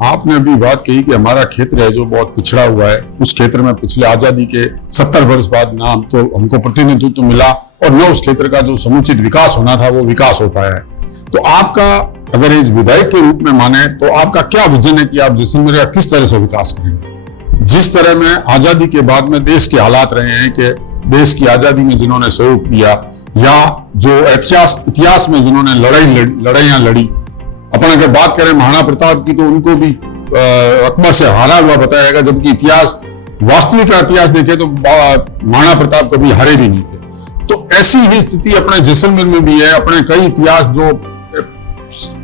आपने अभी बात कही कि हमारा क्षेत्र है जो बहुत पिछड़ा हुआ है, उस क्षेत्र में पिछले आजादी के 70 वर्ष बाद ना तो हमको प्रतिनिधित्व मिला और न उस क्षेत्र का जो समुचित विकास होना था वो विकास हो पाया है। तो आपका अगर इस विधायक के रूप में माने तो आपका क्या विजन है कि आप जैसलमेर का किस तरह से विकास करेंगे? जिस तरह में आजादी के बाद में देश के हालात रहे हैं कि देश की आजादी में जिन्होंने सहयोग किया या जो इतिहास में जिन्होंने लड़ाइयां लड़ी, अपन अगर बात करें महाराणा प्रताप की तो उनको भी अकबर से हारा हुआ बताया गया, जबकि इतिहास वास्तविक इतिहास देखे तो महाराणा प्रताप कभी हारे भी नहीं थे। तो ऐसी ही स्थिति अपने जैसलमेर में भी है। अपने कई इतिहास जो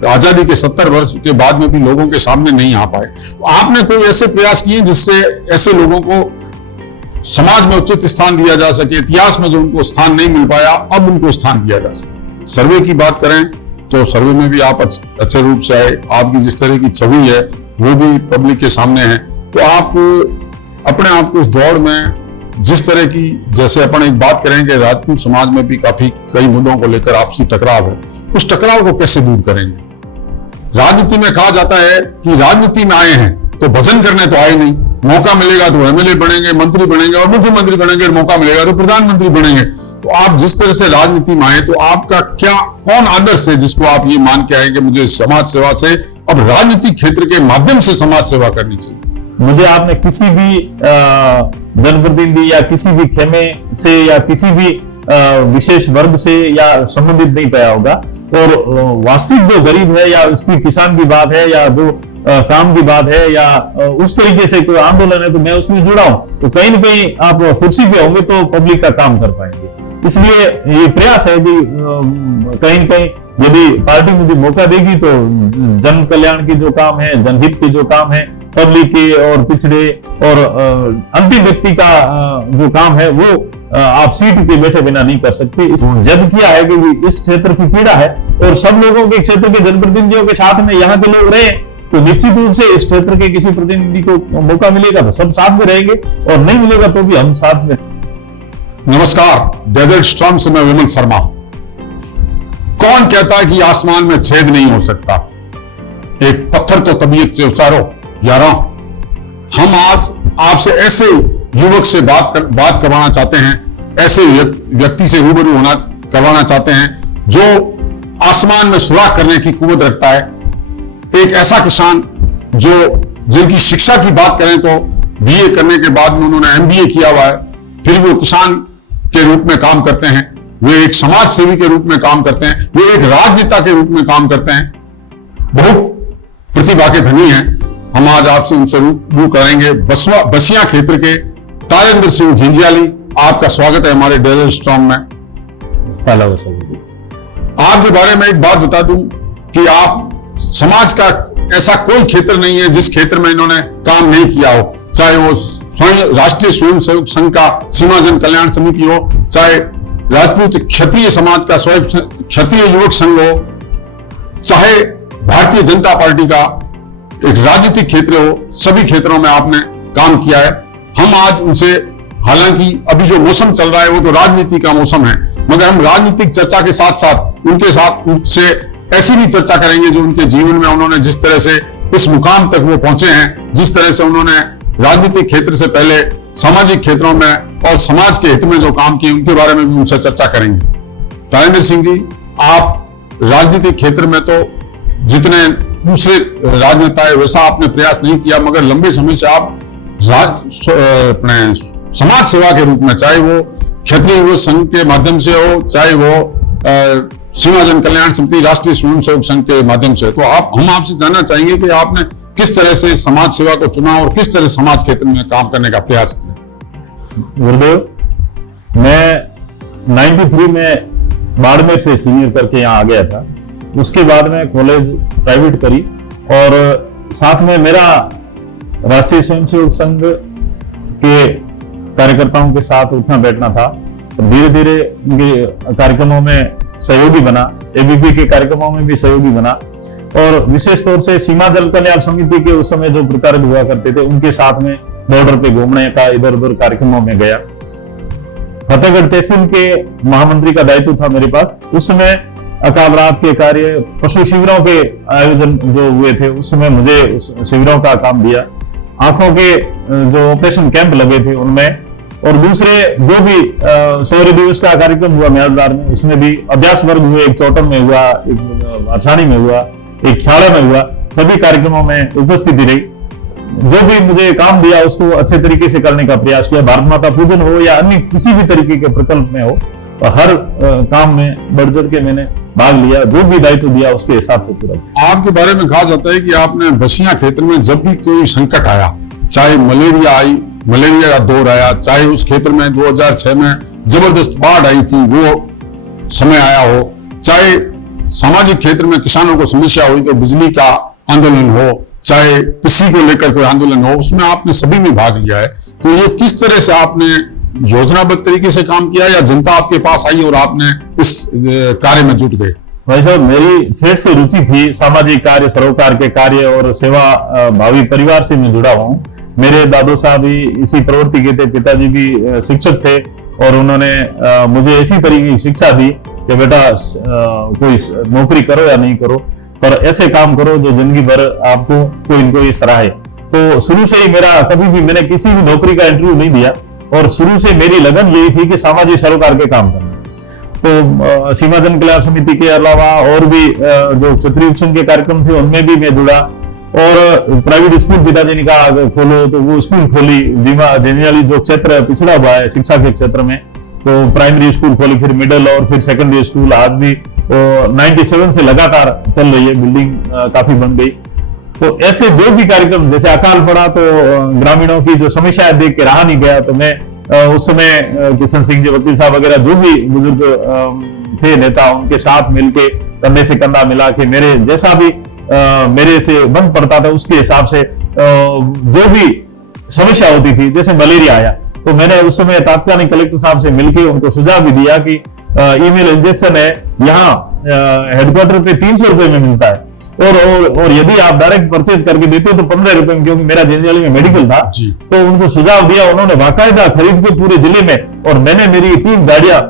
आजादी के 70 वर्ष के बाद में भी लोगों के सामने नहीं आ पाए, तो आपने कोई ऐसे प्रयास किए जिससे ऐसे लोगों को समाज में उचित स्थान दिया जा सके, इतिहास में जो उनको स्थान नहीं मिल पाया अब उनको स्थान दिया जा सके? सर्वे की बात करें तो सर्वे में भी आप अच्छे रूप से आए, आपकी जिस तरह की छवि है वो भी पब्लिक के सामने है। तो आप अपने आप को इस दौड़ में जिस तरह की, जैसे अपन एक बात करेंगे राजपूत समाज में भी काफी कई मुद्दों को लेकर आपसी टकराव है, उस टकराव को कैसे दूर करेंगे? राजनीति में कहा जाता है कि राजनीति में आए हैं तो भजन करने तो आए नहीं, मौका मिलेगा तो एमएलए बनेंगे, मंत्री बनेंगे और मुख्यमंत्री बनेंगे, और मौका मिलेगा तो प्रधानमंत्री बनेंगे। तो आप जिस तरह से राजनीति में आए तो आपका क्या कौन आदर्श है जिसको आप ये मान के आए कि मुझे समाज सेवा से अब राजनीतिक क्षेत्र के माध्यम से समाज सेवा करनी चाहिए? मुझे आपने किसी भी जनप्रतिनिधि या किसी भी खेमे से या किसी भी विशेष वर्ग से या संबंधित नहीं पाया होगा। और वास्तविक जो गरीब है या उसकी किसान की बात है या जो काम की बात है या उस तरीके से कोई आंदोलन है तो मैं उसमें जुड़ा हूं, तो कहीं ना कहीं आप कुर्सी पे होंगे तो पब्लिक का काम कर पाएंगे। इसलिए ये प्रयास है कि कहीं न कहीं यदि पार्टी मुझे मौका देगी तो जन कल्याण के जो काम है, जनहित के जो काम है, पब्लिक के और पिछड़े और अंतिम व्यक्ति का जो काम है वो आप सीट पे बैठे बिना नहीं कर सकते। जज किया है कि इस क्षेत्र की पीड़ा है और सब लोगों के क्षेत्र के जनप्रतिनिधियों के साथ में यहाँ के लोग रहे तो निश्चित रूप से इस क्षेत्र के किसी प्रतिनिधि को मौका मिलेगा तो सब साथ में रहेंगे और नहीं मिलेगा तो भी हम साथ में। नमस्कार, डेजर्ट स्टॉर्म से मैं विमल शर्मा। कौन कहता है कि आसमान में छेद नहीं हो सकता? एक पत्थर तो तबीयत से उतारो यारों। हम आज आपसे ऐसे युवक से बात करवाना चाहते हैं, ऐसे व्यक्ति से रूबरू करवाना चाहते हैं जो आसमान में सुराख करने की कुव्वत रखता है। एक ऐसा किसान जिनकी शिक्षा की बात करें तो बीए करने के बाद में उन्होंने एमबीए किया हुआ है, फिर वो किसान के रूप में काम करते हैं, वे एक समाज सेवी के रूप में काम करते हैं, वे एक राजनेता के रूप में काम करते हैं, बहुत प्रतिभा के धनी हैं। हम आज आपसे उनसे रूबरू कराएंगे। बसिया क्षेत्र के तारेंद्र सिंह झिंझियाली, आपका स्वागत है हमारे डेजर्ट स्टॉर्म में। आपके बारे में एक बात बता दूं कि आप समाज का ऐसा कोई क्षेत्र नहीं है जिस क्षेत्र में इन्होंने काम नहीं किया हो, चाहे वो राष्ट्रीय स्वयं सेवक संघ का सीमा जन कल्याण समिति हो, चाहे राजपूत क्षत्रिय समाज का क्षत्रिय युवक संघ हो, चाहे भारतीय जनता पार्टी का एक राजनीतिक क्षेत्र हो, सभी क्षेत्रों में आपने काम किया है। हम आज उनसे, हालांकि अभी जो मौसम चल रहा है वो तो राजनीति का मौसम है, मगर हम राजनीतिक चर्चा के साथ साथ उनसे ऐसी भी चर्चा करेंगे जो उनके जीवन में उन्होंने जिस तरह से इस मुकाम तक वो पहुंचे हैं, जिस तरह से उन्होंने राजनीतिक क्षेत्र से पहले सामाजिक क्षेत्रों में और समाज के हित में जो काम किए उनके बारे में भी उनसे चर्चा करेंगे। तारेंद्र सिंह जी, आप राजनीतिक क्षेत्र में तो जितने दूसरे राजनेता है वैसा आपने प्रयास नहीं किया, मगर लंबे समय से आप अपने समाज सेवा के रूप में, चाहे वो क्षत्रिय युवक संघ के माध्यम से हो, चाहे वो सीमा जन कल्याण समिति राष्ट्रीय स्वयं सेवक संघ के माध्यम से, तो हम आपसे जानना चाहेंगे कि आपने किस तरह से समाज सेवा को चुना और किस तरह समाज क्षेत्र में काम करने का प्रयास किया? गुरुदेव, मैं 93 में बाड़मेर से सीनियर करके यहाँ आ गया था। उसके बाद में कॉलेज प्राइवेट करी और साथ में मेरा राष्ट्रीय स्वयंसेवक संघ के कार्यकर्ताओं के साथ उठना बैठना था। धीरे धीरे उनके कार्यक्रमों में सहयोगी बना, एबीपी के कार्यक्रमों में भी सहयोगी बना और विशेष तौर से सीमा जल कल्याण समिति के उस समय जो प्रचारक हुआ करते थे उनके साथ में बॉर्डर पे घूमने का इधर उधर कार्यक्रमों में गया। फतेहगढ़ तहसील के महामंत्री का दायित्व था मेरे पास। उस समय अकाल रात के कार्य, पशु शिविरों के आयोजन जो हुए थे उस समय मुझे उस शिविरों का काम दिया, आंखों के जो ऑपरेशन कैंप लगे थे उनमें, और दूसरे जो भी शौर्य दिवस का कार्यक्रम हुआ म्याजदार में उसमें भी अभ्यास वर्ग हुए, एक चौटम में हुआ, एक हरसानी में हुआ, एक ख्याड़ा में हुआ, सभी कार्यक्रमों में उपस्थिति रही। जो भी मुझे काम दिया उसको अच्छे तरीके से करने का प्रयास किया। भारत माता पूजन हो या अन्य किसी भी तरीके के प्रकल्प में हो, हर काम में बढ़ चढ़ के मैंने भाग लिया, जो भी दायित्व दिया उसके हिसाब से पूरा किया। आपके बारे में कहा जाता है कि आपने बसिया क्षेत्र में जब भी कोई संकट आया, चाहे मलेरिया आई, मलेरिया का दौर आया, चाहे उस क्षेत्र में 2006 में जबरदस्त बाढ़ आई थी वो समय आया हो, चाहे सामाजिक क्षेत्र में किसानों को समस्या हुई तो बिजली का आंदोलन हो, चाहे कृषि को लेकर कोई आंदोलन हो, उसमें आपने सभी में भाग लिया है। तो ये किस तरह से आपने योजनाबद्ध तरीके से काम किया या जनता आपके पास आई और आपने इस कार्य में जुट गए? भाई साहब, मेरी ठेठ से रुचि थी सामाजिक कार्य, सरोकार के कार्य और सेवा भावी परिवार से मैं जुड़ा हूँ। मेरे दादू साहब भी इसी प्रवृत्ति के थे, पिताजी भी शिक्षक थे और उन्होंने मुझे इसी तरीके की शिक्षा दी कि बेटा कोई नौकरी करो या नहीं करो, पर ऐसे काम करो जो जिंदगी भर आपको कोई न कोई सराहे। तो शुरू से ही मेरा कभी भी मैंने किसी भी नौकरी का इंटरव्यू नहीं दिया और शुरू से मेरी लगन यही थी कि सामाजिक सरोकार के काम करना। तो सीमा जन कल्याण समिति के अलावा और भी जो क्षत्रिय उच्चन के कार्यक्रम थे उनमें भी मैं जुड़ा, और प्राइवेट स्कूल पिताजी ने कहा खोलो तो वो स्कूल खोली। जिन्याली जो क्षेत्र पिछड़ा हुआ है शिक्षा के क्षेत्र में, तो प्राइमरी स्कूल खोली, फिर मिडिल और फिर सेकेंडरी स्कूल। आज भी 97 से लगातार चल रही है, बिल्डिंग काफी बन गई। तो ऐसे जो भी कार्यक्रम, जैसे अकाल पड़ा तो ग्रामीणों की जो समस्याएं देख के रहा नहीं गया, तो मैं उस समय किशन सिंह जी वकील साहब वगैरह जो भी बुजुर्ग थे नेता, उनके साथ मिलके कंधे से कंधा मिला के मेरे जैसा भी मेरे से बन पड़ता था उसके हिसाब से जो भी समस्या होती थी, जैसे मलेरिया आया तो मैंने उस समय तात्कालिक कलेक्टर साहब से मिलकर उनको सुझाव भी दिया कि ईमेल इंजेक्शन है यहाँ हेडक्वार्टर पे 300 रुपए में मिलता है, और यदि आप डायरेक्ट परचेज करके देते हो तो 15 रुपए में, क्योंकि मेरा जिन्याली में मेडिकल था। तो उनको सुझाव दिया, उन्होंने बाकायदा खरीद के पूरे जिले में, और मैंने मेरी 3 गाड़ियां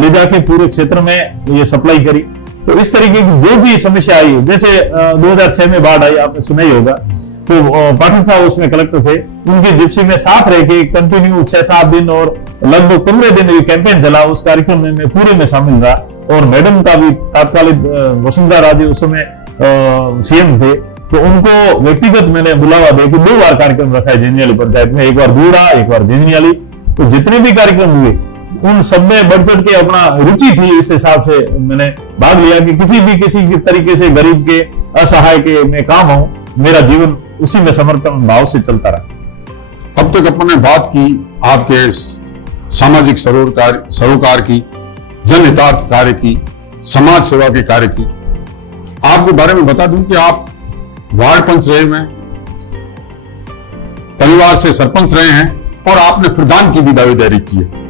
ले जाके पूरे क्षेत्र में ये सप्लाई करी। तो इस तरीके की जो भी समस्या आई, जैसे 2006 में बाढ़ आई, आपने सुना ही होगा, तो पाठक साहब उसमें कलेक्टर थे, उनकी जिप्सी में साथ रह के कंटिन्यू 6-7 दिन और लगभग 15 दिन ये कैंपेन चला। उस कार्यक्रम में मैं पूरे में शामिल रहा, और मैडम का भी तात्कालिक वसुंधरा राजे उस समय सीएम थे, तो उनको व्यक्तिगत मैंने बुलावा दे के 2 बार कार्यक्रम रखा है जिन्याली पंचायत में, एक बार दूड़ा एक बार जिन्याली। तो जितने भी कार्यक्रम हुए उन सब में बढ़ चढ़ के अपना रुचि थी, इस हिसाब से मैंने भाग लिया कि किसी तरीके से गरीब के, असहाय के मैं काम आऊं। मेरा जीवन उसी में समर्पण भाव से चलता रहा। अब तक अपन ने बात की आपके सामाजिक सरोकार की, जनहितार्थ कार्य की, समाज सेवा के कार्य की। आपके बारे में बता दूं कि आप वार्ड पंच रहे हैं, परिवार से सरपंच रहे हैं, और आपने प्रधान की भी दावेदारी की है।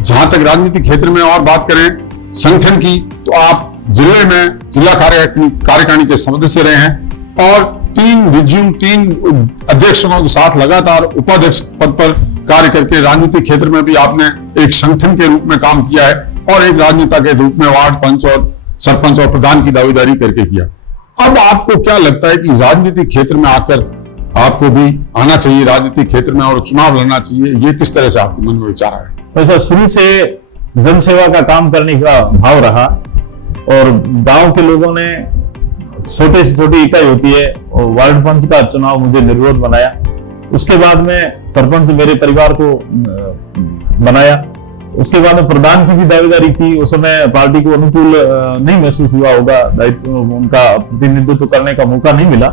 जहां तक राजनीतिक क्षेत्र में और बात करें संगठन की, तो आप जिले में जिला कार्यकारिणी के सदस्य रहे हैं, और 3 अध्यक्षों के साथ लगातार उपाध्यक्ष पद पर कार्य करके राजनीतिक क्षेत्र में भी आपने एक संगठन के रूप में काम किया है, और एक राजनेता के रूप में वार्ड पंच और सरपंच और प्रधान की दावेदारी करके किया। अब आपको क्या लगता है कि राजनीतिक क्षेत्र में आकर आपको भी आना चाहिए राजनीतिक क्षेत्र में और चुनाव लड़ना चाहिए? ये किस तरह से आपके मन में विचार है? वैसा शुरू से जनसेवा का काम करने का भाव रहा, और गांव के लोगों ने छोटे से छोटी इकाई होती है, और वार्ड पंच का चुनाव मुझे निर्विरोध बनाया। उसके बाद में सरपंच मेरे परिवार को बनाया। उसके बाद में प्रधान की भी दावेदारी की। उस समय पार्टी को अनुकूल नहीं महसूस हुआ होगा, दायित्व उनका प्रतिनिधित्व करने का मौका नहीं मिला।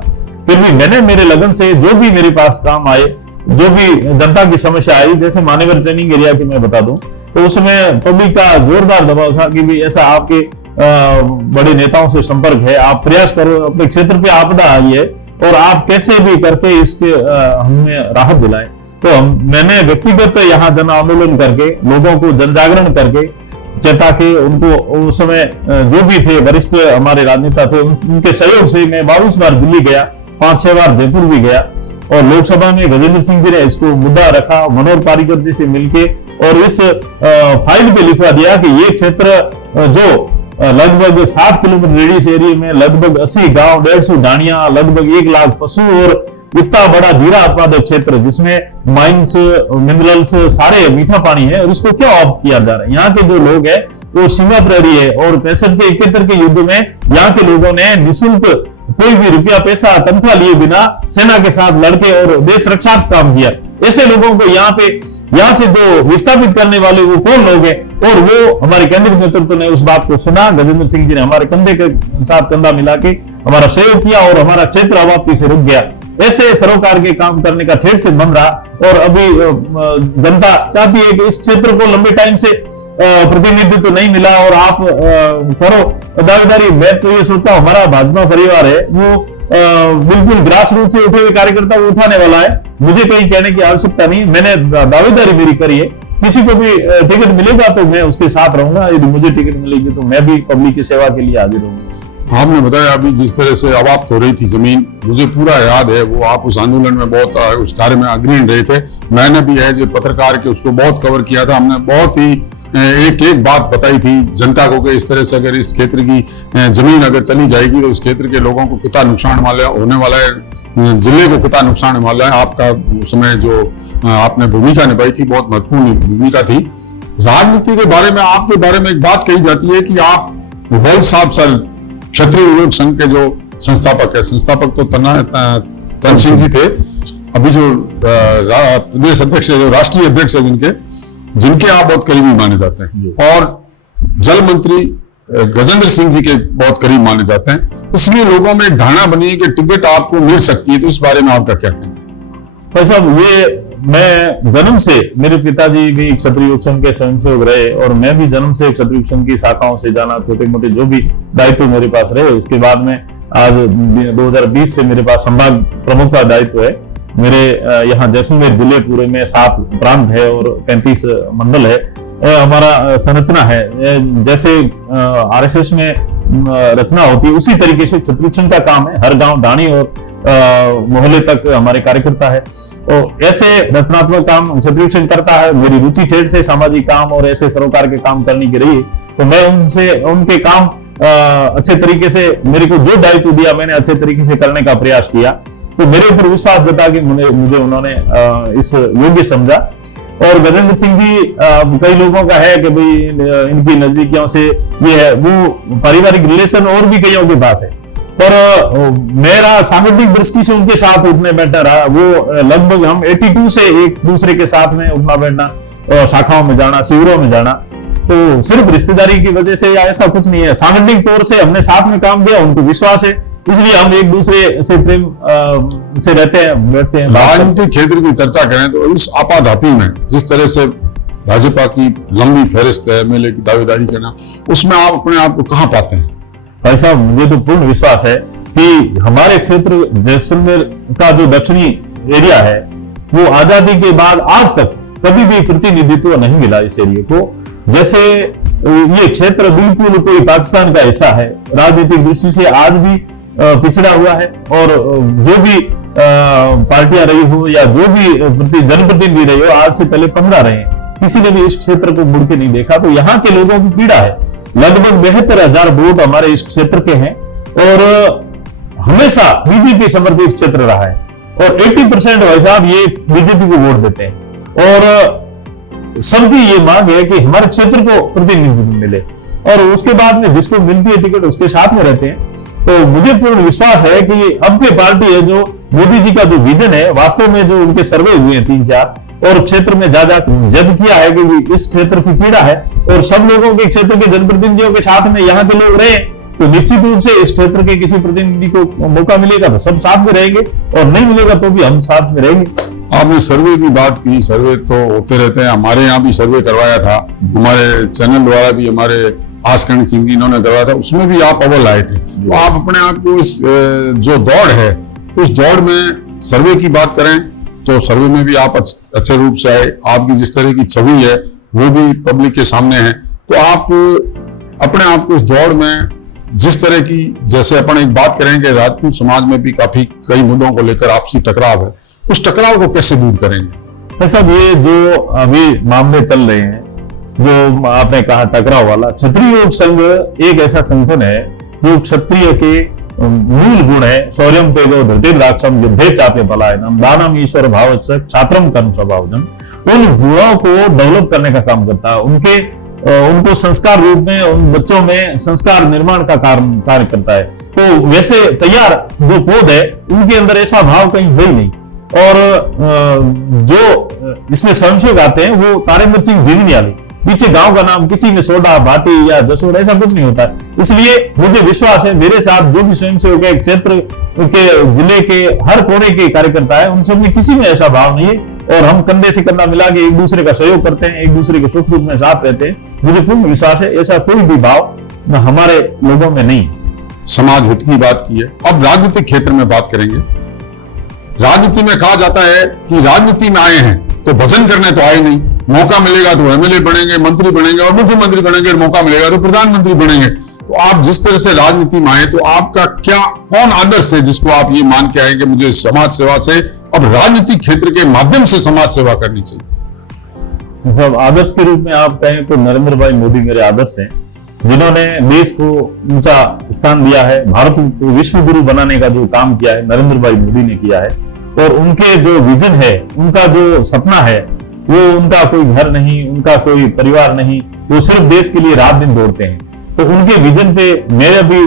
फिर भी मैंने मेरे लगन से जो भी मेरे पास काम आए, जो भी जनता की समस्या आई, जैसे मानेवर ट्रेनिंग एरिया की मैं बता दूं, तो उसमें पब्लिक का जोरदार दबाव था कि भी ऐसा आपके बड़े नेताओं से संपर्क है, आप प्रयास करो, अपने क्षेत्र पे आपदा आई है और आप कैसे भी करके इसके हमें राहत दिलाएं। तो मैंने व्यक्तिगत यहाँ जन आंदोलन करके, लोगों को जन जागरण करके, चेता के उनको उस समय जो भी थे वरिष्ठ हमारे राजनेता थे, उनके सहयोग से मैं 22 बार दिल्ली गया, 5-6 बार जयपुर भी गया, और लोकसभा में गजेंद्र सिंह जी ने इसको मुद्दा रखा, मनोहर पारिकर जी से मिलके, और इस फाइल पे लिखवा दिया कि ये क्षेत्र जो लगभग 7 किलोमीटर रेडियस एरिया में लगभग 80 गांव, 150 ढाणियां, लगभग 1 लाख पशु और इतना बड़ा जीरा उत्पादक क्षेत्र जिसमें माइंस, मिनरल्स, सारे मीठा पानी है, और इसको क्यों ऑप्ट किया जा रहा है? यहाँ के जो लोग है वो सीमा प्रहरी है, और 65 के 71 के युद्ध में यहाँ के लोगों ने निःशुल्क कोई भी रुपया पैसा तनख्वाह लिए बिना सेना के साथ लड़के और देश रक्षा का काम किया। ऐसे लोगों को यहाँ से जो विस्थापित करने वाले वो कौन लोग हैं? और वो हमारे केंद्रीय नेतृत्व ने उस बात को सुना, गजेंद्र सिंह जी ने हमारे कंधे के साथ कंधा मिला के हमारा सहयोग किया और हमारा क्षेत्र अवाप्ति से रुक गया। ऐसे सरोकार के काम करने का ठेठ से मन रहा, और अभी जनता चाहती है कि इस क्षेत्र को लंबे टाइम से प्रतिनिधित्व तो नहीं मिला और आप करो दावेदारी। मैं तो ये सोचता हूँ हमारा भाजपा परिवार है वो बिल्कुल ग्रास रूट से उठे हुए कार्यकर्ता वो उठाने वाला है, मुझे कहीं कहने की आवश्यकता नहीं। मैंने दावेदारी मेरी करी है, किसी को भी टिकट मिलेगा तो मैं उसके साथ रहूंगा, यदि मुझे टिकट मिलेगी तो मैं भी पब्लिक की सेवा के लिए हाजिर रहूंगा। आपने बताया अभी जिस तरह से अवाप्त हो रही थी जमीन, मुझे पूरा याद है, वो आप उस आंदोलन में बहुत उस कार्य में अग्रणी रहे थे। मैंने भी एज ए पत्रकार के उसको बहुत कवर किया था। हमने बहुत ही एक एक बात बताई थी जनता को कि इस तरह से अगर इस क्षेत्र की जमीन अगर चली जाएगी तो इस क्षेत्र के लोगों को कितना नुकसान होने वाला है, जिले को कितना नुकसान होने वाला है। आपका उस समय जो आपने भूमिका निभाई थी बहुत महत्वपूर्ण भूमिका थी। राजनीति के बारे में आपके बारे में एक बात कही जाती है कि आप वैद्य साहब सर क्षत्रिय विरोध संघ के जो संस्थापक है, संस्थापक तो तन सिंह जी थे, अभी जो प्रदेश अध्यक्ष है, जो राष्ट्रीय अध्यक्ष है जिनके आप बहुत करीबी माने जाते हैं, और जल मंत्री गजेंद्र सिंह जी के बहुत करीब माने जाते हैं। इसलिए लोगों में एक धारणा बनी है कि टिकट आपको मिल सकती है, तो इस बारे में आपका क्या कहना है? भाई साहब, ये मैं जन्म से, मेरे पिताजी भी क्षत्रिय युग संघ के स्वयंसेवक रहे और मैं भी जन्म से क्षत्रिय युग संघ की शाखाओं से जाना, छोटे मोटे जो भी दायित्व मेरे पास रहे। उसके बाद में आज 2020 से मेरे पास संभाग प्रमुख का दायित्व है। मेरे यहाँ जैसलमेर जिले पूरे में 7 प्रांत है और 35 मंडल है। हमारा संरचना है जैसे आरएसएस में रचना होती है उसी तरीके से क्षत्रिय संघ का काम है। हर गांव, ढाणी और मोहल्ले तक हमारे कार्यकर्ता है, तो ऐसे रचनात्मक काम क्षत्रिय संघ करता है। मेरी रुचि ठेठ से सामाजिक काम और ऐसे सरोकार के काम करने की रही, तो मैं उनके काम अच्छे तरीके से, मेरे को जो दायित्व दिया मैंने अच्छे तरीके से करने का प्रयास किया। तो मेरे ऊपर विश्वास जता कि मुझे उन्होंने इस योग्य समझा। और गजेंद्र सिंह जी, कई लोगों का है कि भाई इनकी नजदीकियों से ये है, वो पारिवारिक रिलेशन और भी कईयों के पास है, पर मेरा सांगठनिक दृष्टि से उनके साथ उठने बैठना रहा। वो लगभग हम 82 से एक दूसरे के साथ में उठना बैठना, शाखाओं में जाना, शिविरों में जाना, तो सिर्फ रिश्तेदारी की वजह से या ऐसा कुछ नहीं है। सांगठनिक तौर से हमने साथ में काम किया, उनको विश्वास है, इसलिए हम एक दूसरे से प्रेम से रहते हैं, बैठते हैं। राजनीतिक क्षेत्र की चर्चा करें तो इस आपाधापी में जिस तरह से भाजपा की लंबी फहरिस्त है एमएलए की दावेदारी करना, उसमें आप अपने आप को कहां पाते हैं? भाई साहब, मुझे तो पूर्ण विश्वास है कि हमारे क्षेत्र जैसलमेर का जो दक्षिणी एरिया है वो आजादी के बाद आज तक कभी भी प्रतिनिधित्व नहीं मिला इस एरिया को। जैसे ये क्षेत्र बिल्कुल कोई पाकिस्तान का हिस्सा है, राजनीतिक दृष्टि से आज भी पिछड़ा हुआ है, और जो भी पार्टियां रही हो या जो भी जनप्रतिनिधि रही हो, आज से पहले 15 रहे हैं, किसी ने भी इस क्षेत्र को मुड़ के नहीं देखा। तो यहाँ के लोगों की पीड़ा है। लगभग 72,000 वोट हमारे इस क्षेत्र के हैं और हमेशा बीजेपी समर्थित क्षेत्र रहा है, और 80% भाई साहब ये बीजेपी को वोट देते हैं। और सबकी ये मांग है कि हमारे क्षेत्र को प्रतिनिधित्व मिले, और उसके बाद में जिसको मिलती है टिकट उसके साथ में रहते हैं। तो मुझे पूर्ण विश्वास है कि अब की पार्टी है जो मोदी जी का जो विजन है, वास्तव में जो उनके सर्वे हुए हैं 3-4 और क्षेत्र में जा जज किया है कि इस क्षेत्र की पीड़ा है, और सब लोगों के क्षेत्र के जनप्रतिनिधियों के साथ में यहाँ के लोग रहे, तो निश्चित रूप से इस क्षेत्र के किसी प्रतिनिधि को मौका मिलेगा तो सब साथ में रहेंगे, और नहीं मिलेगा तो भी हम साथ में रहेंगे। आपने सर्वे की बात की, सर्वे तो होते रहते हैं, हमारे यहाँ भी सर्वे करवाया था, हमारे चैनल द्वारा भी हमारे आसकर्ण सिंह जी इन्होंने करवाया था, उसमें भी आप अव्वल आए थे। तो आप अपने आप को इस जो दौड़ है उस दौड़ में सर्वे की बात करें तो सर्वे में भी आप अच्छे रूप से आए, आपकी जिस तरह की छवि है वो भी पब्लिक के सामने है। तो आप अपने आप को इस दौड़ में जिस तरह की, जैसे अपन एक बात करें कि राजपूत समाज में भी काफी कई मुद्दों को लेकर आपसी टकराव है, उस टकराव को कैसे दूर करेंगे? साहब, ये जो अभी मामले चल रहे हैं जो आपने कहा टकराव वाला, क्षत्रिय योग संघ एक ऐसा संगठन है जो क्षत्रिय के मूल गुण है, शौर्यम तेजो धृतिर्दाक्षम युद्धे चापे पलायनम दानम ईश्वर भावच छात्रम कर्म स्वभावजन, उन गुणों को डेवलप करने का काम करता है, उनको संस्कार रूप में उन बच्चों में संस्कार निर्माण का कार्य करता है। तो वैसे तैयार जो पौध है उनके अंदर ऐसा भाव कहीं है ही नहीं। और जो इसमें संशय आते हैं वो तारेंद्र सिंह जींदनियाली, पीछे गांव का नाम, किसी में सोडा भाटी या जसोड़ ऐसा कुछ नहीं होता। इसलिए मुझे विश्वास है मेरे साथ जो भी स्वयंसेवक है, क्षेत्र के जिले के हर कोने के कार्यकर्ता है, उन सब में किसी में ऐसा भाव नहीं है और हम कंधे से कंधा मिला के एक दूसरे का सहयोग करते हैं, एक दूसरे के सुख दुख में साथ रहते हैं। मुझे पूर्ण विश्वास है ऐसा कोई भी भाव हमारे लोगों में नहीं। समाज हित की बात की है। अब राजनीतिक क्षेत्र में बात करेंगे। राजनीति में कहा जाता है कि राजनीति में आए हैं तो भजन करने तो आए नहीं, मौका मिलेगा तो एमएलए बनेंगे, मंत्री बनेंगे और मुख्यमंत्री बनेंगे, और मौका मिलेगा तो प्रधानमंत्री बनेंगे। तो आप जिस तरह से राजनीति में आए तो आपका क्या कौन आदर्श है जिसको आप ये मान के आए कि मुझे समाज सेवा से अब राजनीतिक क्षेत्र के माध्यम से समाज सेवा करनी चाहिए? सब आदर्श के रूप में आप कहें तो नरेंद्र भाई मोदी मेरे आदर्श हैं, जिन्होंने देश को ऊंचा स्थान दिया है, भारत को विश्व गुरु बनाने का जो काम किया है नरेंद्र भाई मोदी ने किया है। और उनके जो विजन है, उनका जो सपना है, वो उनका कोई घर नहीं, उनका कोई परिवार नहीं, वो सिर्फ देश के लिए रात दिन दौड़ते हैं। तो उनके विजन पे मेरा भी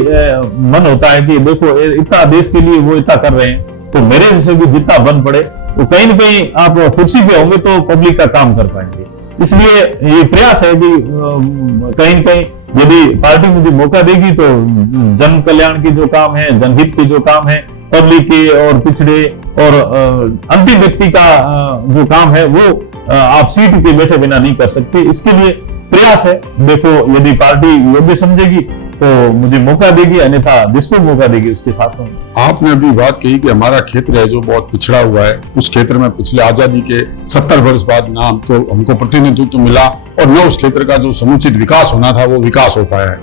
मन होता है कि देखो इतना देश के लिए वो इतना कर रहे हैं, तो मेरे जैसे भी जितना बन पड़े तो कहीं न कहीं आप कुर्सी पे होंगे तो पब्लिक का काम कर पाएंगे। इसलिए ये प्रयास है कि कहीं न कहीं यदि पार्टी मुझे मौका देगी तो जन कल्याण के जो काम है, जनहित के जो काम है, पब्लिक के और पिछड़े और अंतिम व्यक्ति का जो काम है वो आप सीट पे बैठे बिना नहीं कर सकते। इसके लिए प्रयास है। देखो यदि पार्टी योग्य समझेगी तो मुझे मौका देगी, अन्यथा जिसको मौका देगी उसके साथ हूँ। आपने अभी बात कही कि हमारा क्षेत्र है जो बहुत पिछड़ा हुआ है, उस क्षेत्र में पिछले आजादी के 70 वर्ष बाद नाम तो हमको प्रतिनिधित्व मिला और न उस क्षेत्र का जो समुचित विकास होना था वो विकास हो पाया है।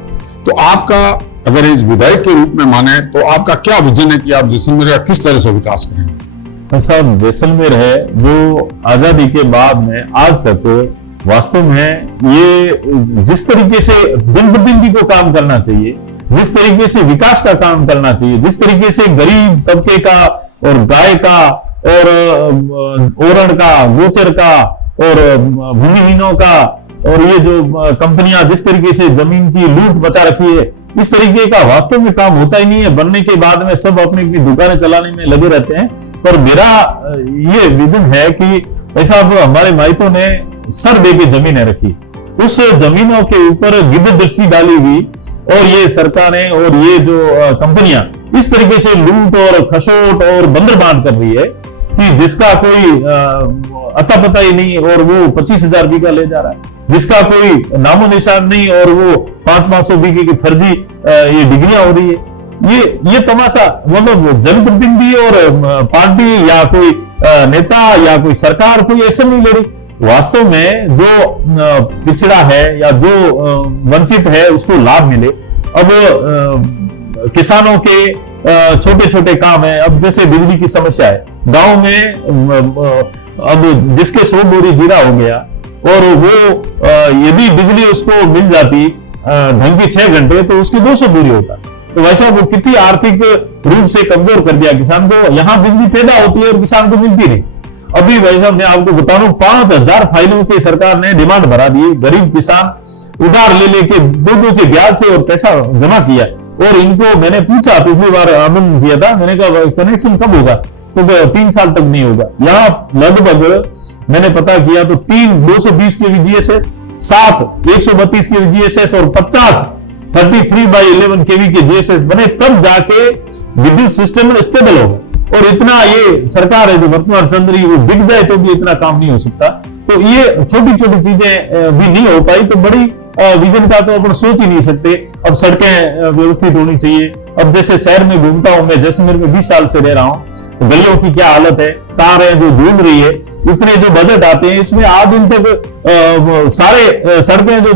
तो आपका अगर इस विधायक के रूप में माने तो आपका क्या विजन है कि आप जैसलमेर का किस तरह से विकास करेंगे? साहब जैसलमेर है जो आजादी के बाद में आज तक वास्तव में ये जिस तरीके से जनप्रतिनिधि को काम करना चाहिए, जिस तरीके से विकास का काम करना चाहिए, जिस तरीके से गरीब तबके का और गाय का और ओरण का, गोचर का और भूमिहीनों का और ये जो कंपनियां जिस तरीके से जमीन की लूट बचा रखी है, इस तरीके का वास्तव में काम होता ही नहीं है। बनने के बाद में सब अपनी अपनी दुकानें चलाने में लगे रहते हैं। पर मेरा ये विजन है कि ऐसा हमारे माइतों ने सर दे के जमीनें रखी, उस जमीनों के ऊपर गिद्ध दृष्टि डाली हुई और ये सरकारें और ये जो कंपनियां इस तरीके से लूट और खसोट और बंदर बांट कर रही है कि जिसका कोई अता पता ही नहीं और वो 25,000 बीघा ले जा रहा है, जिसका कोई नामो निशान नहीं और वो 500-500 बीघे की फर्जी ये डिग्रियां हो रही है। ये तमाशा मतलब जनप्रतिनिधि और पार्टी या कोई नेता या कोई सरकार कोई एक्शन नहीं ले रही। वास्तव में जो पिछड़ा है या जो वंचित है उसको लाभ मिले। अब किसानों के छोटे छोटे काम है, अब जैसे बिजली की समस्या है गांव में, अब जिसके 100 बोरी जीरा हो गया और वो यदि बिजली उसको मिल जाती ढंग की 6 घंटे तो उसकी 200 बोरी होता। तो वैसा वो कितनी आर्थिक रूप से कमजोर कर दिया किसान को। यहाँ बिजली पैदा होती है और किसान को मिलती नहीं। अभी भाई साहब मैं आपको बता रहा हूं 5,000 फाइलों की सरकार ने डिमांड भरा दी। गरीब किसान उधार ले लेके 2 के ब्याज से और पैसा जमा किया और इनको मैंने पूछा, पिछली बार आमंत्रण किया था, मैंने कहा कनेक्शन कब होगा? तो 3 साल तक नहीं होगा। यहाँ लगभग मैंने पता किया तो 220 के जीएसएस, 7 132 के जीएसएस और 50 33/11 केवी के जीएसएस बने, तब जाके विद्युत सिस्टम में स्टेबल होगा। और इतना ये सरकार है जो वर्तमान चल रही वो बिक जाए तो भी इतना काम नहीं हो सकता। तो ये छोटी छोटी चीजें भी नहीं हो पाई तो बड़ी विजन का तो अपन सोच ही नहीं सकते। अब सड़कें व्यवस्थित होनी चाहिए। अब जैसे शहर में घूमता हूं मैं, जैसलमेर में 20 साल से रह रहा हूं, तो गलियों की क्या हालत है, तारें जो झूम रही है, इतने जो बजट आते हैं इसमें आज दिन तक सारे सड़कें जो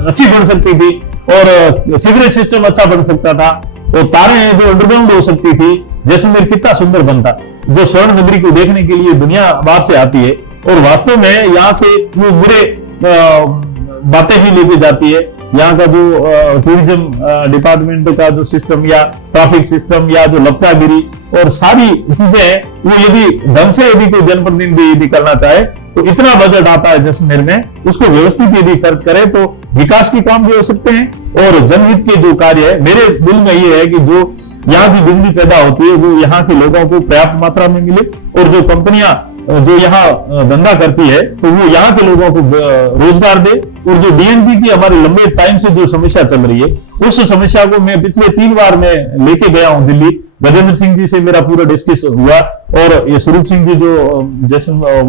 अच्छी बन सकती थी और सीवरेज सिस्टम अच्छा बन सकता था और तारें जो अंडरग्राउंड हो सकती थी, जैसलमेर कितना सुंदर बनता। जो स्वर्ण नगरी को देखने के लिए दुनिया बाहर से आती है और वास्तव में यहाँ से वो मेरे बातें ही लेके जाती है। यहाँ का जो टूरिज्म डिपार्टमेंट का जो सिस्टम या ट्रैफिक सिस्टम या जो लपटागिरी और सारी चीजें हैं, वो यदि ढंग से यदि कोई जनप्रतिनिधि यदि करना चाहे तो इतना बजट आता है जैसलमेर में, उसको व्यवस्थित यदि खर्च करे तो विकास के काम भी हो सकते हैं और जनहित के जो कार्य है। मेरे दिल में ये है कि जो यहाँ की बिजली पैदा होती है वो यहाँ के लोगों को पर्याप्त मात्रा में मिले और जो कंपनियां जो यहाँ धंधा करती है तो वो यहाँ के लोगों को रोजगार दे। और जो डीएनपी की हमारे लंबे टाइम से जो समस्या चल रही है, उस समस्या को मैं पिछले 3 बार में लेके गया हूँ दिल्ली। गजेंद्र सिंह जी से मेरा पूरा डिस्कस हुआ और ये स्वरूप सिंह जी जो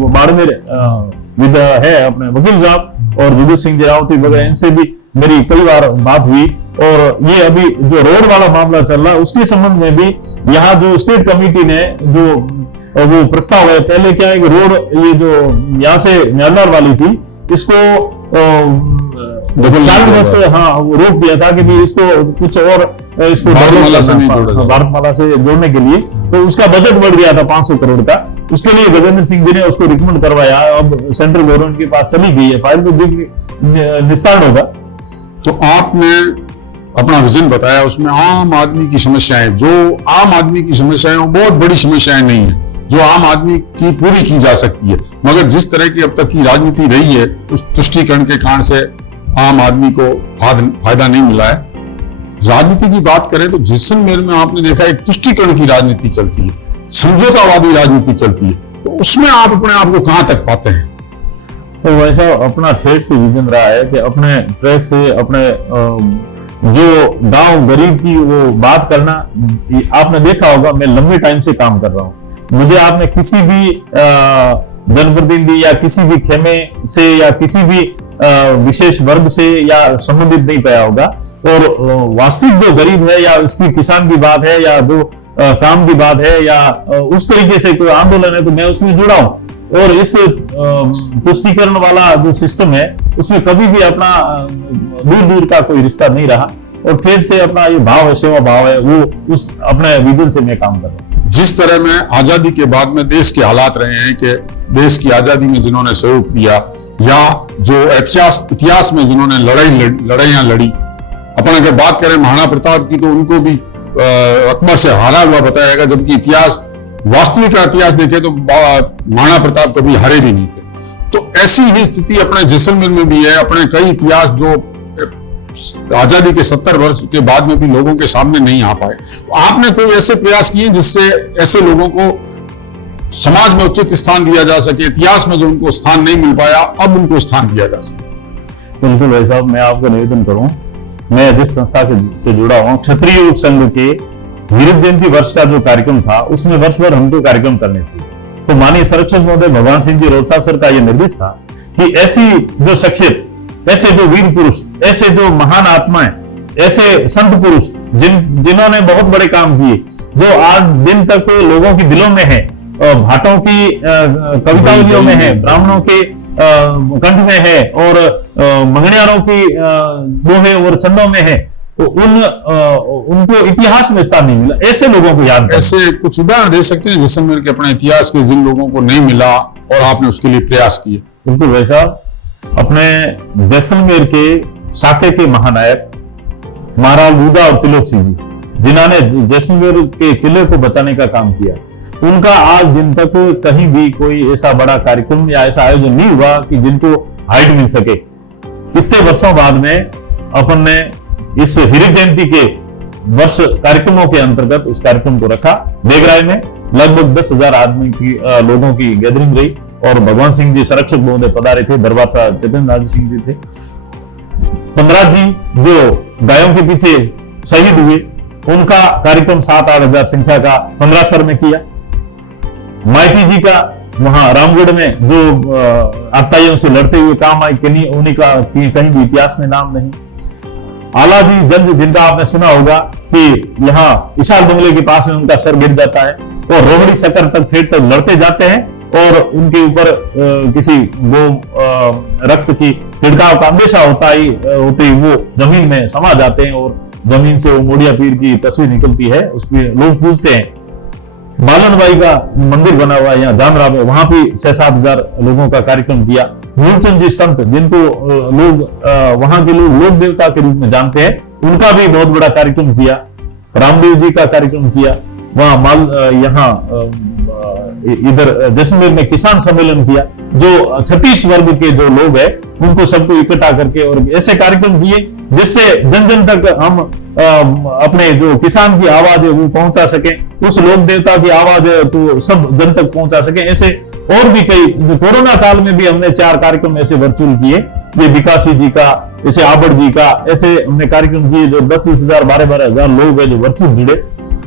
बाड़मेर विद है अपने वकील साहब और जुगल सिंह जी रावती वगैरह, इनसे भी मेरी कई बार बात हुई। और ये अभी जो रोड वाला मामला चल रहा है उसके संबंध में भी यहाँ जो स्टेट कमेटी ने जो वो प्रस्ताव है, पहले क्या है कि रोड ये जो यहाँ से म्यांमार वाली थी इसको बस हाँ वो रोक दिया था कि भी इसको कुछ और इसको भारतमाला से जोड़ने के लिए, तो उसका बजट बढ़ गया था 500 करोड़ का। उसके लिए गजेंद्र सिंह जी ने उसको रिकमेंड करवाया, अब सेंट्रल गवर्नमेंट के पास चली गई है फाइल, तो निस्तारण होगा। तो आपने अपना विजन बताया, उसमें आम आदमी की समस्याएं, जो आम आदमी की समस्याएं वो बहुत बड़ी समस्याएं नहीं है जो आम आदमी की पूरी की जा सकती है, मगर जिस तरह की अब तक की राजनीति रही है उस तुष्टीकरण के कारण से आम आदमी को फायदा नहीं मिला है। राजनीति की बात करें तो जैसलमेर में आपने देखा एक तुष्टीकरण की राजनीति चलती है, समझौतावादी राजनीति चलती है, तो उसमें आप अपने आप को कहां तक पाते हैं? तो वैसा अपना ठेठ से विजन रहा है कि अपने ट्रैक से अपने जो गांव गरीब की वो बात करना। आपने देखा होगा मैं लंबे टाइम से काम कर रहा हूं, मुझे आपने किसी भी जनप्रतिनिधि या किसी भी खेमे से या किसी भी विशेष वर्ग से या संबंधित नहीं पाया होगा। और वास्तविक जो गरीब है या उसकी किसान की बात है या जो काम की बात है या उस तरीके से कोई आंदोलन है तो मैं उसमें जुड़ा हूं। और इस तुष्टीकरण वाला जो सिस्टम है उसमें कभी भी अपना दूर दूर का कोई रिश्ता नहीं रहा और फिर से अपना ये भाव है, सेवा भाव है, वो उस अपने विजन से मैं काम कर रहा हूँ। जिस तरह में आजादी के बाद में देश के हालात रहे हैं कि देश की आजादी में जिन्होंने सहयोग किया या जो इतिहास में जिन्होंने लड़ाइयां लड़ी, अपन अगर बात करें महाराणा प्रताप की तो उनको भी अकबर से हारा हुआ बताया जाएगा, जबकि इतिहास वास्तविक इतिहास देखे तो महाराणा प्रताप कभी हारे भी नहीं थे। तो ऐसी ही स्थिति अपने जैसलमेर में भी है। अपने कई इतिहास जो आजादी के 70 वर्ष के बाद में भी लोगों के सामने नहीं आ पाए, तो आपने कोई ऐसे प्रयास किए जिससे ऐसे लोगों को समाज में उचित स्थान दिया जा सके, इतिहास में जो उनको स्थान नहीं मिल पाया अब उनको स्थान दिया जा सके? बिल्कुल भाई साहब, मैं आपको निवेदन करूं, मैं जिस संस्था से जुड़ा हूं क्षत्रिय युवक संघ के वीर जयंती वर्ष का जो कार्यक्रम था उसमें वर्ष भर हमको कार्यक्रम करने थे। तो माननीय संरक्षक महोदय भगवान सिंह जी रोड साहब सर का यह निर्देश था कि ऐसी जो शख्सियत, ऐसे जो वीर पुरुष, ऐसे जो महान आत्माएं, ऐसे संत पुरुष जिन्होंने बहुत बड़े काम किए, जो आज दिन तक लोगों के दिलों में है, भाटों की कवितावलियों में है, ब्राह्मणों के कंठ में है और मंगनियारों की दोहे और छंदों में है, तो उनको इतिहास में स्थान नहीं मिला। ऐसे लोगों को याद, ऐसे कुछ उदाहरण दे सकते हैं जैसलमेर के अपने इतिहास के जिन लोगों को नहीं मिला और आपने उसके लिए प्रयास किए? बिल्कुल भाई साहब, अपने जैसलमेर के शाके के महानायक महाराज बूदा और तिलोक सिंह जी, जिन्होंने जैसलमेर के किले को बचाने का काम किया, उनका आज दिन तक कहीं भी कोई ऐसा बड़ा कार्यक्रम या ऐसा आयोजन नहीं हुआ कि जिनको हाइट मिल सके। इतने वर्षों बाद में अपन ने इस हीरक जयंती के वर्ष कार्यक्रमों के अंतर्गत उस कार्यक्रम को रखा। बेगराय में लगभग 10,000 आदमी की लोगों की गैदरिंग रही और भगवान सिंह जी संरक्षक महोदय पधारे थे, दरबार साहब चेतन सिंह जी थे, 15 जी जो गायों के पीछे शहीद हुए उनका कार्यक्रम 7-8 हजार संख्या का 15 सर में किया। माइती जी का वहां रामगढ़ में जो आताइयों से लड़ते हुए काम आए उन्हीं का कहीं भी इतिहास में नाम नहीं। आला जी जंज, जिनका आपने सुना होगा कि यहाँ विशाल बंगले के पास में उनका सर गिर जाता है और रोहड़ी शक्कर तक फिर तक लड़ते जाते हैं और उनके ऊपर किसी गो रक्त की छिड़काव का अंदेशा होते ही वो जमीन में समा जाते हैं और जमीन से वो मोड़िया पीर की तस्वीर निकलती है, उसमें लोग पूछते हैं। बालन बाई का मंदिर बना हुआ है यहाँ जामरा में, वहां भी 6-7 हजार लोगों का कार्यक्रम किया। मूलचंद जी संत, जिनको लोग वहां के लोग लोक देवता के रूप में जानते हैं, उनका भी बहुत बड़ा कार्यक्रम किया। रामदेव जी का कार्यक्रम किया वहां यहाँ इधर जैसलमेर में किसान सम्मेलन किया, जो 36 वर्ग के जो लोग हैं उनको सबको इकट्ठा करके और ऐसे कार्यक्रम किए जिससे जन जन तक हम अपने जो किसान की आवाज है वो पहुंचा सके, उस लोक देवता की आवाज है तो सब जन तक पहुंचा सके। ऐसे और भी कई, कोरोना काल में भी हमने 4 कार्यक्रम ऐसे वर्चुअल किए, ये विकासी जी का, ऐसे आबड़ जी का, ऐसे हमने कार्यक्रम किए जो 10-10 हजार 12-12 हजार लोग हैं जो वर्चुअल जुड़े।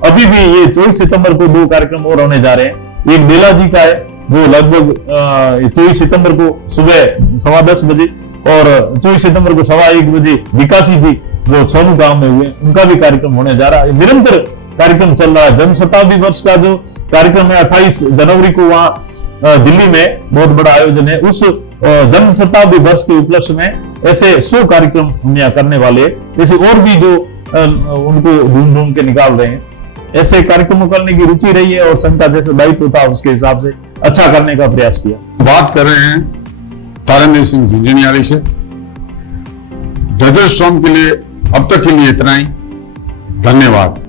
अभी भी ये 24 सितंबर को 2 कार्यक्रम और होने जा रहे हैं। एक बेला जी का है जो लगभग 24 सितंबर को सुबह 10:15 बजे और 24 सितंबर को 1:15 बजे विकासी जी जो सोनू गांव में हुए, उनका भी कार्यक्रम होने जा रहा है। निरंतर कार्यक्रम चल रहा है। जन्म शताब्दी वर्ष का जो कार्यक्रम है 28 जनवरी को वहां दिल्ली में बहुत बड़ा आयोजन है। उस जन्म शताब्दी वर्ष के उपलक्ष्य में ऐसे 100 कार्यक्रम हम यहाँ करने वाले हैं। ऐसे और भी जो उनको ढूंढ ढूंढ के निकाल रहे हैं। ऐसे कार्यक्रमों करने की रुचि रही है और संघ का जैसे दायित्व था उसके हिसाब से अच्छा करने का प्रयास किया। बात कर रहे हैं तारादेव सिंह झुंझुनवाला से। डेजर्ट स्टॉर्म के लिए अब तक के लिए इतना ही। धन्यवाद।